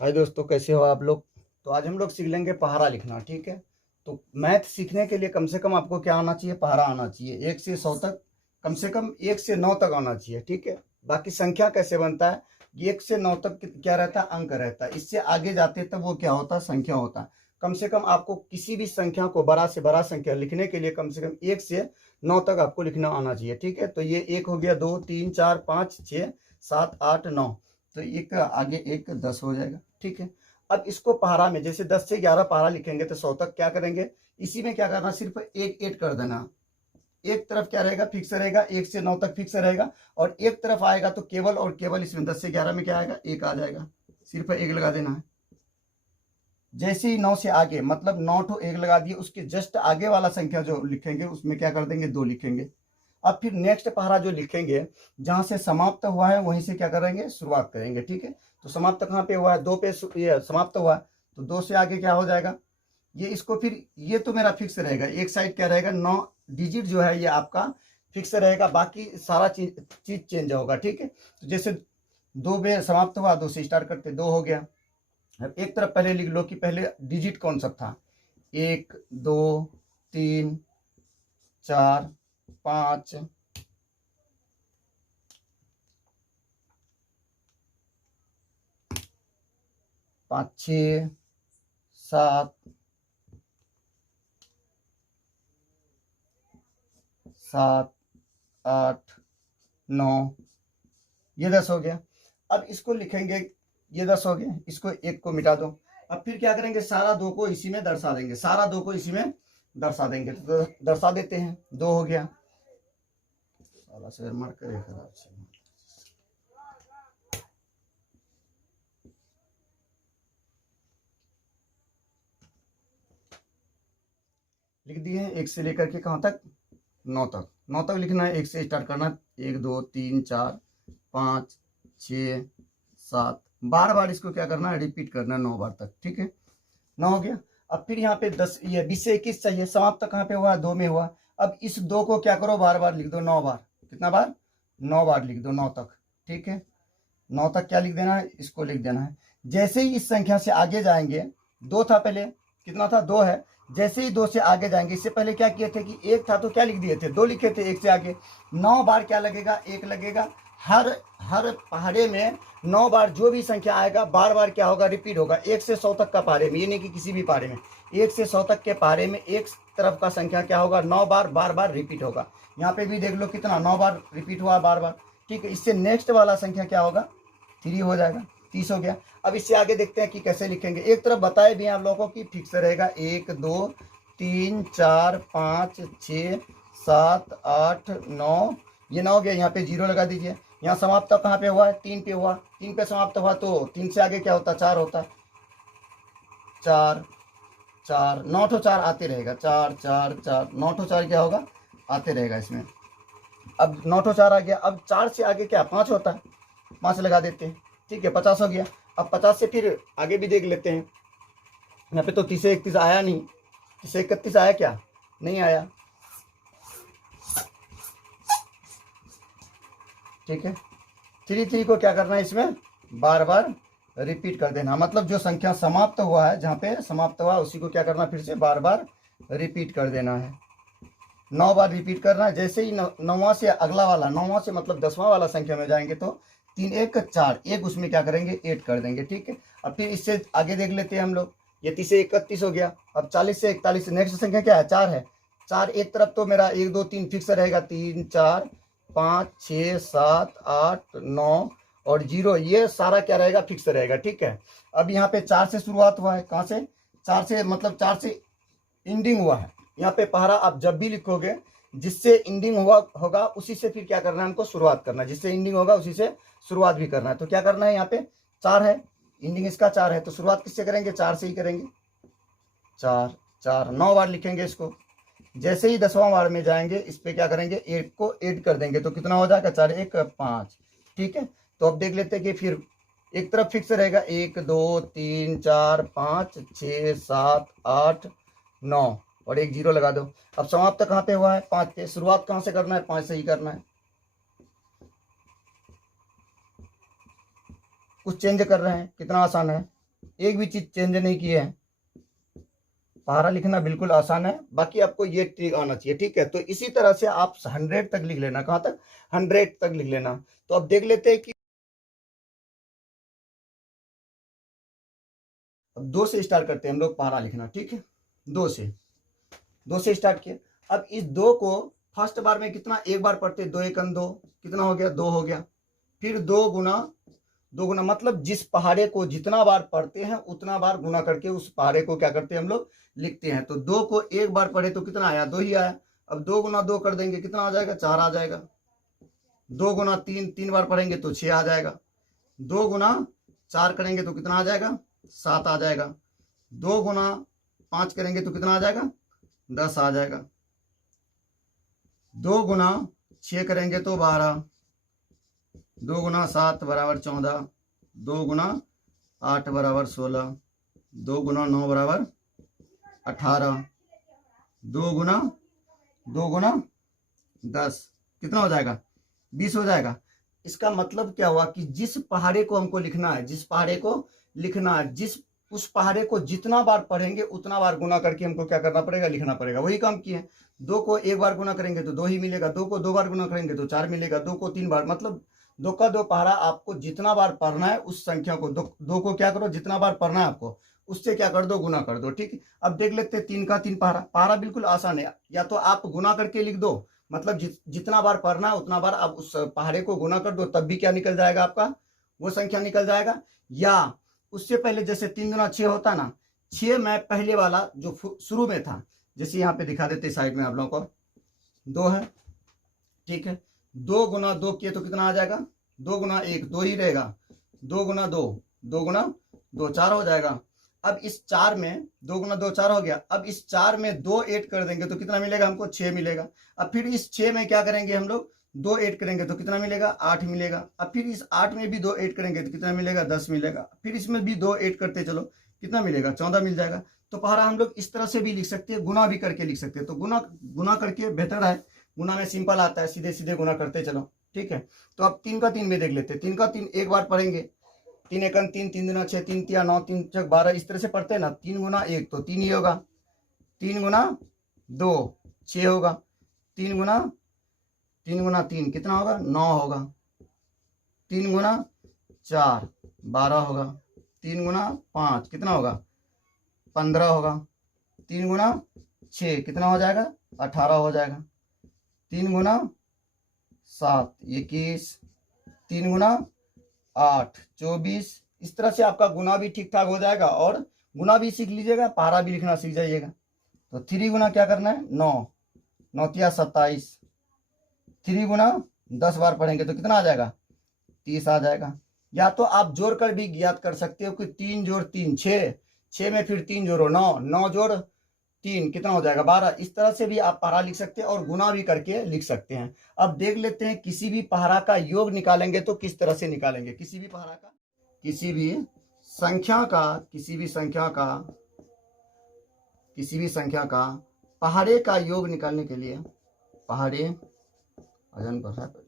हाय दोस्तों, कैसे हो आप लोग। तो आज हम लोग सीख लेंगे पहाड़ा लिखना। ठीक है। तो मैथ सीखने के लिए कम से कम आपको क्या आना चाहिए, पहाड़ा आना चाहिए। 1 से 100 तक, कम से कम 1 से 9 तक आना चाहिए। ठीक है। बाकी संख्या कैसे बनता है, 1 से 9 तक क्या रहता है, अंक रहता है। इससे आगे जाते तब वो क्या होता है, संख्या होता है। कम से कम आपको किसी भी संख्या को, बड़ा से बड़ा संख्या लिखने के लिए कम से कम 1 से 9 तक आपको लिखना आना चाहिए। ठीक है। तो ये 1 हो गया, 2 3 4 5 6 7 8 9। तो एक आगे एक 10 हो जाएगा। ठीक है। अब इसको पहाड़ा में जैसे 10 से 11 पहाड़ा लिखेंगे तो 100 तक क्या करेंगे, इसी में क्या करना, सिर्फ एक ऐड कर देना। एक तरफ क्या रहेगा, फिक्स रहेगा, 1 से 9 तक फिक्स रहेगा। और एक तरफ आएगा तो केवल और केवल इसमें 10 से 11 में क्या आएगा, एक आ जाएगा। सिर्फ एक लगा देना है। जैसे ही 9 से आगे, मतलब 9 ठो एक लगा दिए, उसके जस्ट आगे वाला संख्या जो लिखेंगे उसमें क्या कर देंगे, 2 लिखेंगे। अब फिर नेक्स्ट पहाड़ा जो लिखेंगे, जहां से समाप्त हुआ है वहीं से क्या करेंगे, शुरुआत करेंगे। ठीक है। तो समाप्त कहाँ पे हुआ है, 2 पे ये समाप्त हुआ है। तो 2 से आगे क्या हो जाएगा, ये इसको फिर, ये तो मेरा फिक्स रहेगा। एक साइड क्या रहेगा, 9 डिजिट जो है ये आपका फिक्स रहेगा, बाकी सारा चीज चेंज होगा। ठीक है। तो जैसे 2 पे समाप्त हुआ, 2 से स्टार्ट करते, 2 हो गया। अब एक तरफ पहले लिख लो कि पहले डिजिट कौन सा था, 1 2 3 4 5 5 6 7 7 8 9, ये 10 हो गया। अब इसको लिखेंगे, ये 10 हो गया, इसको एक को मिटा दो। अब फिर क्या करेंगे, सारा 2 को इसी में दर्शा देंगे, सारा 2 को इसी में दर्शा देंगे। तो दर्शा देते हैं, 2 हो गया। साला से मार करे खराब से लिख दिए हैं। 1 से लेकर के कहाँ तक, 9 तक। 9 तक लिखना है, 1 से स्टार्ट करना है। 1 2 3 4 5 6 7, बार बार इसको क्या करना है, रिपीट करना है 9 बार तक। ठीक है। 9 हो गया। अब फिर यहाँ पे 10, ये 20 से 21 चाहिए, समाप्त कहाँ पे हुआ, 2 में हुआ। अब इस 2 को क्या करो, बार बार लिख दो 9 बार। कितना बार, 9 बार लिख दो, 9 तक। ठीक है। 9 तक क्या लिख देना है, इसको लिख देना है। जैसे ही इस संख्या से आगे जाएंगे, 2 था पहले, कितना था, 2 है। जैसे ही 2 से आगे जाएंगे, इससे पहले क्या किए थे कि 1 था तो क्या लिख दिए थे, 2 लिखे थे। 1 से आगे 9 बार क्या लगेगा, 1 लगेगा। हर हर पहाड़े में 9 बार जो भी संख्या आएगा, बार बार क्या होगा, रिपीट होगा। 1 से 100 तक का पहाड़े में, ये नहीं कि किसी भी पहाड़े में, 1 से 100 तक के पहाड़े में एक तरफ का संख्या क्या होगा, 9 बार बार बार रिपीट होगा। यहाँ पे भी देख लो कितना, 9 बार रिपीट हुआ, बार बार। ठीक है। इससे नेक्स्ट वाला संख्या क्या होगा, 3 हो जाएगा, 30 हो गया। अब इससे आगे देखते हैं कि कैसे लिखेंगे। एक तरफ बताए भी हैं आप लोगों को कि फिक्स रहेगा, 1 2 3 4 5 6 7 8 9, ये 9 हो गया। यहाँ पे 0 लगा दीजिए। यहाँ समाप्त कहाँ पे हुआ है, 3 पे हुआ। 3 पे समाप्त हुआ तो 3 से आगे क्या होता है, 4 होता है। 4 4, 9 ठो 4 आते रहेगा, 4 4 4, 9 ठो 4 क्या होगा, आते रहेगा इसमें। अब 9 ठो 4 आ गया। अब 4 से आगे क्या, 5 होता है, 5 लगा देते हैं। ठीक है, 50 हो गया। अब 50 से फिर आगे भी देख लेते हैं। यहाँ पे तो 30 से 31 आया नहीं, 30 से 31 आया क्या, नहीं आया। ठीक है। 3 को क्या करना है, इसमें बार बार रिपीट कर देना। मतलब जो संख्या समाप्त हुआ है, जहाँ पे समाप्त हुआ उसी को क्या करना, फिर से बार बार रिपीट कर देना है। 9 बार रिपीट करना है। जैसे ही 9वां से अगला वाला, 9वां से मतलब 10वां वाला संख्या में जाएंगे तो 3 1 4, एक उसमें क्या करेंगे, ऐड कर देंगे। ठीक है। अब फिर इससे आगे देख लेते हैं हम लोग। ये 30 से 31 हो गया। अब 40 से 41, नेक्स्ट संख्या क्या है, 4 है। 4 एक तरफ तो मेरा 1 2 3 फिक्स रहेगा, 3 4 5 6 7 8 9 और 0, ये सारा क्या रहेगा, फिक्स रहेगा। ठीक है। अब यहाँ पे 4 से शुरुआत हुआ है, कहाँ से, 4 से, मतलब 4 से इंडिंग हुआ है। यहाँ पे पहाड़ा आप जब भी लिखोगे, जिससे इंडिंग हुआ होगा उसी से फिर क्या करना है, हमको शुरुआत करना है। जिससे इंडिंग होगा उसी से शुरुआत भी करना है। तो क्या करना है, यहाँ पे 4 है, इंडिंग इसका 4 है, तो शुरुआत किससे करेंगे, 4 से ही करेंगे। 4 4, 9 बार लिखेंगे इसको। जैसे ही 10वां बार में जाएंगे, इस पे क्या करेंगे, 1 को ऐड कर देंगे, तो कितना हो जाएगा, 4 1 5। ठीक है। तो अब देख लेते हैं कि फिर एक तरफ फिक्स रहेगा, 1 2 3 4 5 6 7 8 9 और एक 0 लगा दो। अब समाप्त कहाँ पे हुआ है, 5 पे। शुरुआत कहाँ से करना है, 5 से ही करना है। कुछ चेंज कर रहे हैं, कितना आसान है। एक भी चीज चेंज नहीं की है। पहाड़ा लिखना बिल्कुल आसान है, बाकी आपको ये ट्रिक आना चाहिए, ठीक है। तो इसी तरह से आप 100 तक लिख लेना। कहाँ तक? 100 तक लिख लेना। तो अब देख लेते हैं कि अब 2 से स्टार्ट करते हैं हम लोग पहाड़ा लिखना, ठीक है। 2 से स्टार्ट किया। अब इस 2 को फर्स्ट बार में कितना, एक बार पढ़ते, 2 एकन 2, कितना हो गया? 2 हो गया। फिर 2 गुना मतलब जिस पहाड़े को जितना बार पढ़ते हैं उतना बार गुना करके उस पहाड़े को क्या करते हैं हम लोग? लिखते हैं। तो 2 को एक बार पढ़े तो कितना आया? 2 ही आया। अब 2 गुना 2 कर देंगे, कितना आ जाएगा? 4 आ जाएगा। 2 गुना 3, 3 बार पढ़ेंगे तो 6 आ जाएगा। 2 गुना 4 करेंगे तो कितना आ जाएगा? 7 आ जाएगा। 2 गुना 5 करेंगे तो कितना आ जाएगा? 10 आ जाएगा। 2 गुना 6 करेंगे तो 12। 2 गुना 7 बराबर 14। 2 गुना 8 बराबर 16। 2 गुना 9 बराबर 18। 2 गुना 10 कितना हो जाएगा? 20 हो जाएगा। इसका मतलब क्या हुआ कि जिस पहाड़े को हमको लिखना है, उस पहाड़े को जितना बार पढ़ेंगे उतना बार गुना करके हमको क्या करना पड़ेगा? लिखना पड़ेगा। वही काम किए। 2 को एक बार गुना करेंगे तो 2 ही मिलेगा। 2 को 2 बार गुना करेंगे तो 4 मिलेगा। 2 को 3 बार, मतलब 2 का 2 पहाड़ा आपको जितना बार पढ़ना है उस संख्या को 2 को क्या करो, जितना बार पढ़ना है आपको उससे क्या कर दो? गुना कर दो, ठीक है। अब देख लेते हैं 3 का 3 पहाड़ा बिल्कुल आसान है। या तो आप गुना करके लिख दो, मतलब जितना बार पढ़ना है उतना बार आप उस पहाड़े को गुना कर दो, तब भी क्या निकल जाएगा? आपका वो संख्या निकल जाएगा। या उससे पहले जैसे 3 गुना 6 होता ना, 6 में पहले वाला जो शुरू में था, जैसे यहाँ पे दिखा देते साइड में आप लोगों को, 2 है, ठीक है। 2 गुना 2 किए तो कितना आ जाएगा? 2 गुना 1 2 ही रहेगा। 2 गुना 2 2 गुना 2 4 हो जाएगा। अब इस 4 में 2 गुना 2 4 हो गया। अब इस 4 में 2 ऐड कर देंगे तो कितना मिलेगा हमको? 6 मिलेगा। अब फिर इस 6 में क्या करेंगे हम लोग? 2 ऐड करेंगे तो कितना मिलेगा? 8 मिलेगा। अब फिर इस 8 में भी 2 ऐड करेंगे तो कितना मिलेगा? 10 मिलेगा। फिर इसमें भी 2 ऐड करते चलो, कितना मिलेगा? 14 मिल जाएगा। तो पहाड़ा हम लोग इस तरह से भी लिख सकते हैं, गुना भी करके लिख सकते हैं। तो गुना करके बेहतर है। गुना में सिंपल आता है, सीधे सीधे गुना करते चलो, ठीक है। तो अब 3 का 3 में देख लेते हैं। 3 का 3 एक बार पढ़ेंगे, 3 एकन 3, 3 दुना 6, 3 तिया 9, 3 चौक 12, इस तरह से पढ़ते हैं ना। 3 गुना 1 तो 3 ही होगा। 3 गुना 2 6 होगा। 3 गुना 3 कितना होगा? 9 होगा। 3 गुना 4 12 होगा। 3 गुना 5 कितना होगा? 15 होगा। 3 गुना 6 कितना हो जाएगा? 18 हो जाएगा। 3 गुना 7 21। 3 गुना 8 24। इस तरह से आपका गुना भी ठीक ठाक हो जाएगा और गुना भी सीख लीजिएगा, पहाड़ा भी लिखना सीख जाइएगा। तो 3 गुना क्या करना है? 9 9 तिया 27। 3 गुना 10 बार पढ़ेंगे तो कितना आ जाएगा? 30 आ जाएगा। या तो आप जोड़ कर भी ज्ञात कर सकते हो कि 3 जोड़ 3 6, 6 में फिर 3 जोड़ो 9, 9 जोड़ 3 कितना हो जाएगा? 12। इस तरह से भी आप पहाड़ा लिख सकते हैं और गुना भी करके लिख सकते हैं। अब देख लेते हैं किसी भी पहाड़ा का योग निकालेंगे तो किस तरह से निकालेंगे। किसी भी पहाड़ा का, किसी भी संख्या का पहाड़े का योग निकालने के लिए, पहाड़े अजन पर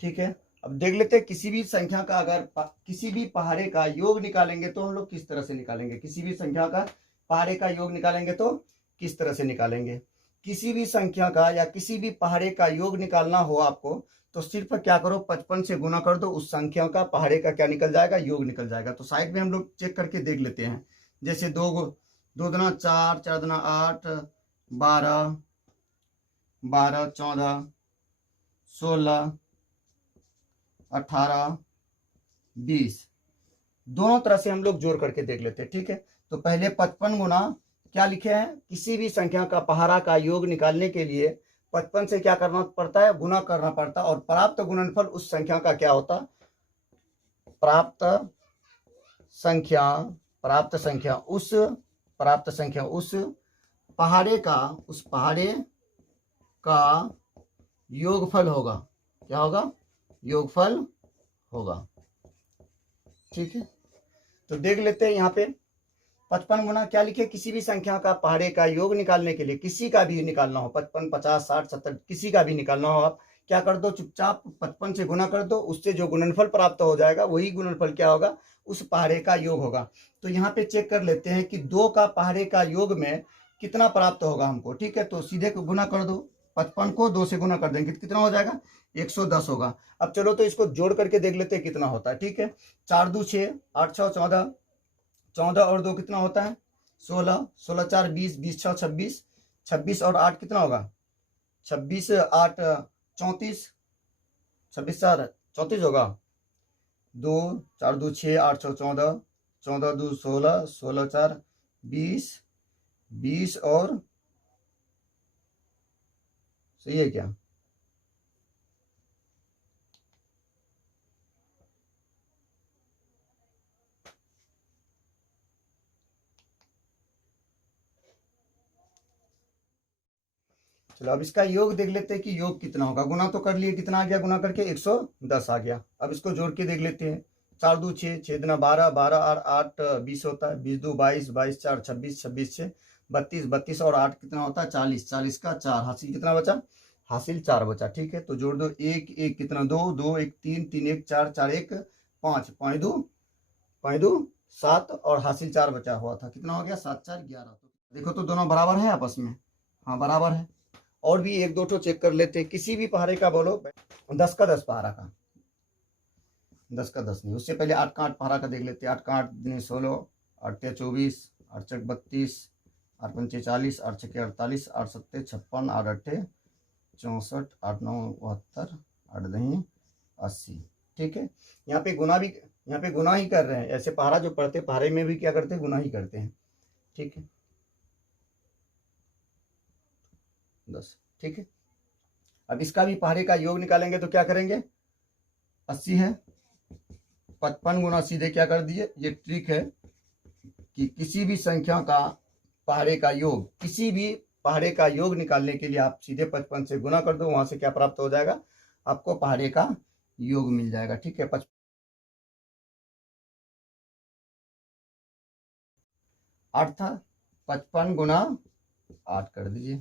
ठीक है। अब देख लेते हैं किसी भी संख्या का अगर किसी भी पहाड़े का योग निकालेंगे तो हम लोग किस तरह से निकालेंगे। किसी भी संख्या का पहाड़े का योग निकालेंगे तो किस तरह से निकालेंगे। किसी भी संख्या का या किसी भी पहाड़े का योग निकालना हो आपको तो सिर्फ क्या करो, 55 से गुना कर दो, उस संख्या का पहाड़े का क्या निकल जाएगा? योग निकल जाएगा। तो साइड में हम लोग चेक करके देख लेते हैं। जैसे 2 दुना 4, 4 दुना 8, 12 12 14 16 18 20, दोनों तरह से हम लोग जोड़ करके देख लेते हैं, ठीक है। तो पहले 55 गुना क्या लिखे हैं? किसी भी संख्या का पहाड़ा का योग निकालने के लिए 55 से क्या करना पड़ता है, गुना करना पड़ता है, और प्राप्त गुणनफल उस संख्या का क्या होता, प्राप्त संख्या उस पहाड़े का योगफल होगा। क्या होगा, योगफल होगा। ठीक है, तो देख लेते हैं यहाँ पे 55 गुना क्या लिखे, किसी भी संख्या का पहाड़े का योग निकालने के लिए, किसी का भी निकालना हो, 55, 50, 60, 70, किसी का भी निकालना हो, आप क्या कर दो, चुपचाप 55 से गुना कर दो, उससे जो गुणनफल प्राप्त हो जाएगा वही गुणनफल क्या होगा, उस पहाड़े का योग होगा। तो यहाँ पे चेक कर लेते हैं कि 2 का पहाड़े का योग में कितना प्राप्त होगा हमको। ठीक है, तो सीधे गुना कर दो, 55 को 2 से गुना कर देंगे, कितना हो जाएगा, 110 होगा। अब चलो तो इसको जोड़ करके देख लेते हैं कितना होता है। ठीक है, 4 2 6, 8 6 14, 14 और 2 कितना होता है, 16, 16 4 20, 20 6 26, 26 और 8 कितना होगा, 26 8 34, 26 4 34 होगा, 2 4 2 6 8 6 14, 14 2 16, 16 4 20, 20 और सही है क्या, चलो अब इसका योग देख लेते हैं कि योग कितना होगा। गुना तो कर लिए, कितना आ गया, गुना करके 110 आ गया। अब इसको जोड़ के देख लेते हैं, 4 2 6, 6 दूना 12, 12 और 8 20 होता है, 20 2 22, 22 4 26, 26 6 32, 32 और 8 कितना होता है, 40, 40 का 4, हासिल कितना बचा, हासिल 4 बचा। ठीक है, तो जोड़ दो, 1 1 कितना, 2 2 1 3 3 1 4 4 1 5, 5 2 7 और हासिल 4 बचा हुआ था, कितना हो गया, 7 4 11। देखो तो दोनों बराबर है आपस में, हाँ बराबर है। और भी एक दो ठो चेक कर लेते हैं, किसी भी पहाड़े का बोलो, 10 का 10 पहाड़ा का, 10 का 10 नहीं, उससे पहले 8 का 8 पहाड़ा का देख लेते हैं। 8 का 8 दिन 16, 8 24, 8 चक 32, 8 पंचे 40, 8 छके 48, 8 सत्ते 56, 8 अट्ठे 64, 8 9 72, 8 दही 80। ठीक है, यहाँ पे गुना ही कर रहे हैं, ऐसे पहाड़ा जो पढ़ते पहाड़े में भी क्या करते हैं, गुना ही करते हैं। ठीक है, 10। ठीक है, अब इसका भी पहाड़े का योग निकालेंगे तो क्या करेंगे, 80 है, 55 गुना सीधे क्या कर दिए। ये ट्रिक है कि किसी भी संख्या का पहाड़े का योग, किसी भी पहाड़े का योग निकालने के लिए आप सीधे 55 से गुना कर दो, वहां से क्या प्राप्त हो जाएगा, आपको पहाड़े का योग मिल जाएगा। ठीक है, 8 था, 55 गुना 8 कर दीजिए,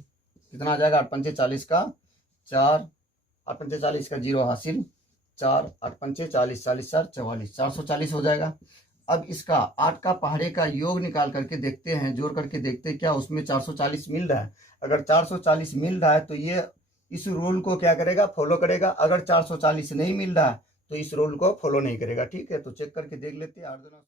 कितना आ जाएगा, 8 पंचे 40 का 4, 8 पंचे 40 का 0 हासिल 4, 8 पंचे 40, 40 4 44, 440 हो जाएगा। अब इसका 8 का पहाड़े का योग निकाल करके देखते हैं, जोड़ करके देखते हैं क्या उसमें 440 मिल रहा है। अगर 440 मिल रहा है तो ये इस रूल को क्या करेगा, फॉलो करेगा। अगर 440 नहीं मिल रहा है तो इस रूल को फॉलो नहीं करेगा। ठीक है, तो चेक करके देख लेते हैं। 8 2